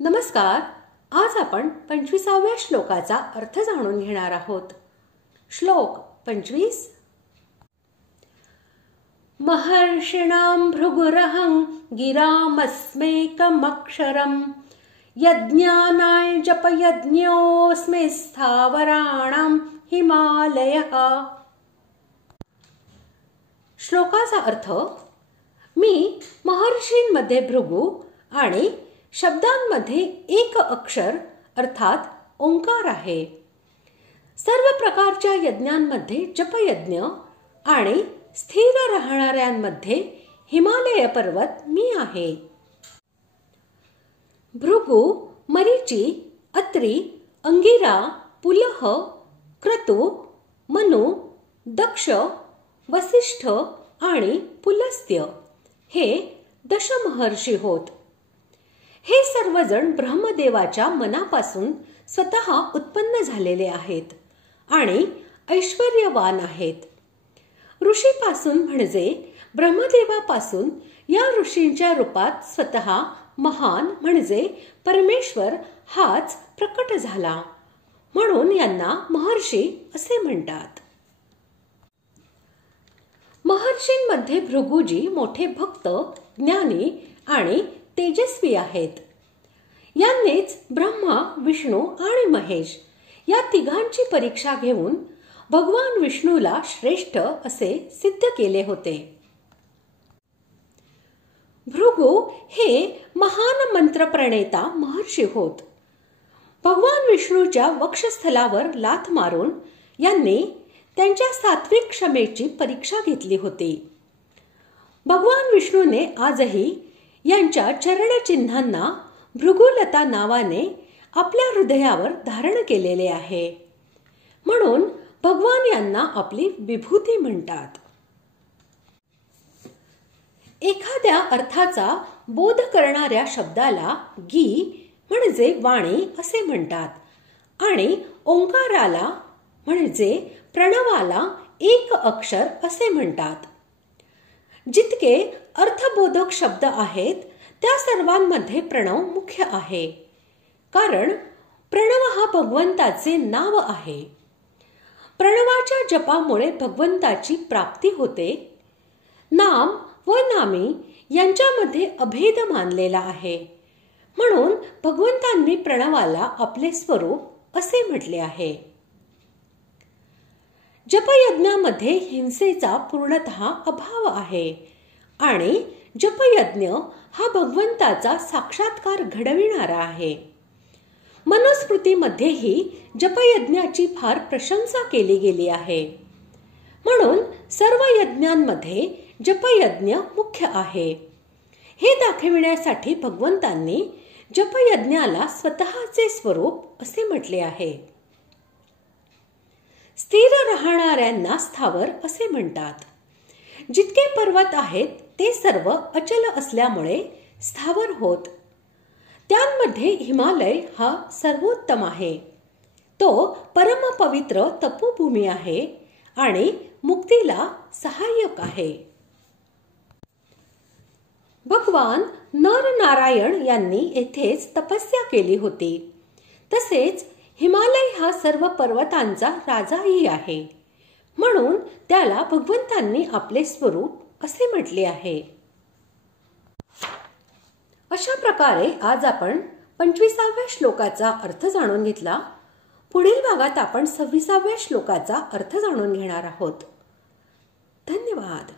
नमस्कार. आज आपण 25व्या श्लोकाचा अर्थ जाणून घेणार आहोत. श्लोक 25. महर्षिणां भृगुरहं गिरामस्मेकमक्षरं यज्ञानाय जपयज्ञोऽस्मि स्थावराणां हिमालयः. श्लोकाचा अर्थ: मी महर्षींमध्ये भृगु आणि शब्दांमध्ये एक अक्षर अर्थात ओंकार आहे. सर्व प्रकारच्या यज्ञांमध्ये जपयज्ञ आणि स्थिर राहणाऱ्यांमध्ये हिमालय पर्वत मी आहे. भृगु, मरीची, अत्री, अंगिरा, पुलह, क्रतु, मनु, दक्ष, वसिष्ठ आणि पुलस्त्य हे दशमहर्षी होत. हे सर्वजण ब्रह्मदेवाच्या मनापासून स्वतः उत्पन्न झालेले आहेत आणि ऐश्वर्यवान आहेत. ऋषीपासून म्हणजे ब्रह्मदेवापासून या ऋषींच्या रूपात स्वतः महान म्हणजे परमेश्वर हाच प्रकट झाला, म्हणून यांना महर्षी असे म्हणतात. महर्षींमध्ये भृगुजी मोठे भक्त, ज्ञानी आणि तेजस्वी आहेत. यांनीच ब्रह्मा, विष्णू आणि महेश या तिघांची परीक्षा घेऊन भगवान विष्णूला श्रेष्ठ असे सिद्ध केले होते. भृगु हे महान मंत्रप्रणेता महर्षी होत. भगवान विष्णूच्या वक्षस्थलावर लाथ मारून यांनी त्यांच्या सात्विक क्षमेची परीक्षा घेतली होती. भगवान विष्णूने आजही यांच्या चरणचिन्हांना भृगुलता नावाने आपल्या हृदयावर धारण केलेले आहे, म्हणून भगवान यांना आपली विभूती म्हणतात. एखाद्या अर्थाचा बोध करणाऱ्या शब्दाला गी म्हणजे वाणी असे म्हणतात आणि ओंकाराला म्हणजे प्रणवाला एक अक्षर असे म्हणतात. जितके अर्थबोधक शब्द आहेत त्या सर्वांमध्ये प्रणव मुख्य आहे, कारण प्रणव हा भगवंताचे नाव आहे. प्रणवाच्या जपामुळे भगवंताची प्राप्ती होते. नाम व नामी यांच्यामध्ये अभेद मानलेला आहे, म्हणून भगवंतांनी प्रणवाला आपले स्वरूप असे म्हटले आहे. जपयज्ञामध्ये हिंसेचा पूर्णतः अभाव आहे आणि जपयज्ञ हा भगवंताचा साक्षात्कार घडविणारा आहे. मनुस्मृतीमध्येही जपयज्ञाची फार प्रशंसा केली गेली आहे, म्हणून सर्व यज्ञांमध्ये जपयज्ञ मुख्य आहे. हे दाखविण्यासाठी भगवंतांनी जपयज्ञाला स्वतःचे स्वरूप असे म्हटले आहे. स्थिर राहणाऱ्यांना स्थावर असे म्हणतात. जितके पर्वत आहेत ते सर्व अचल असल्यामुळे स्थावर होत. त्यांमध्ये हिमालय हा सर्वोत्तम आहे. तो परमपवित्र तपोभूमी आहे आणि मुक्तीला सहाय्यक आहे. भगवान नर नारायण यांनी येथेच तपस्या केली होती. तसेच हिमालय हा सर्व पर्वतांचा राजाही आहे, म्हणून त्याला भगवंतांनी आपले स्वरूप असे म्हटले आहे. अशा प्रकारे आज आपण 25व्या श्लोकाचा अर्थ जाणून घेतला. पुढील भागात आपण 26व्या श्लोकाचा अर्थ जाणून घेणार आहोत. धन्यवाद.